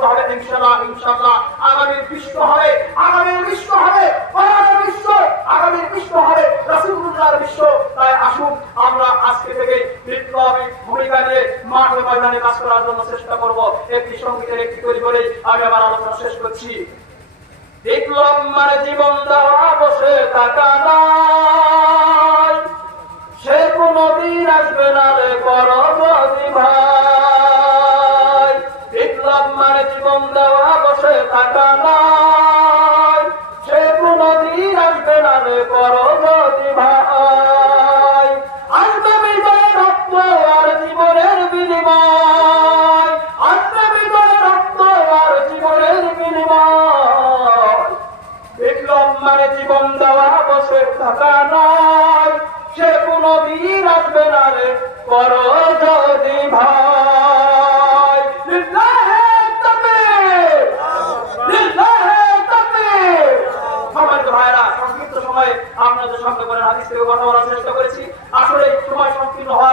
প্রতিষ্ঠিত হবে ইনশাআল্লাহ। ইনশাআল্লাহ আগামীর বিশ্ব হবে, আগামীর বিশ্ব হবে কোরআনের বিশ্ব, আগামীর বিশ্ব হবে রাসূলুল্লাহর বিশ্ব। তাই আসুন আমরা আজকে থেকে বিপ্লবী ভূমিকা নিয়ে মাঠে ময়দানে কাজ করার জন্য চেষ্টা করব। একটি সঙ্গীতের একটি তৈরি করে আমি আমার আলোচনা শেষ করছি। বিপ্লব মানে জীবন দেওয়া, বসে থাকা নয়, সে কোনদিন আসবে না রে পরবর্তী ভাই। বিপ্লব মানে জীবন দেওয়া, বসে থাকা নয়, সে কোনদিন আসবে না রে পরবর্তী ভাই। আসবে বিজয় রক্ত আর জীবনের বিনিময়, আসবে বিজয় রক্ত আর জীবনের বিনিময়। বিপ্লব মানে জীবন দেওয়া, বসে থাকা নয়, সে কোনদিন আসবে না রে পরবর্তী ভাই। লিল্লাহে তাকবীর, লিল্লাহে তাকবীর। সম্মানিত ভাইরা, সংক্ষিপ্ত সময়ে আপনাদের সামনে করে হাদিস থেকে কথা বলার চেষ্টা করেছি। আসলে সময় সংকীর্ণ হওয়ার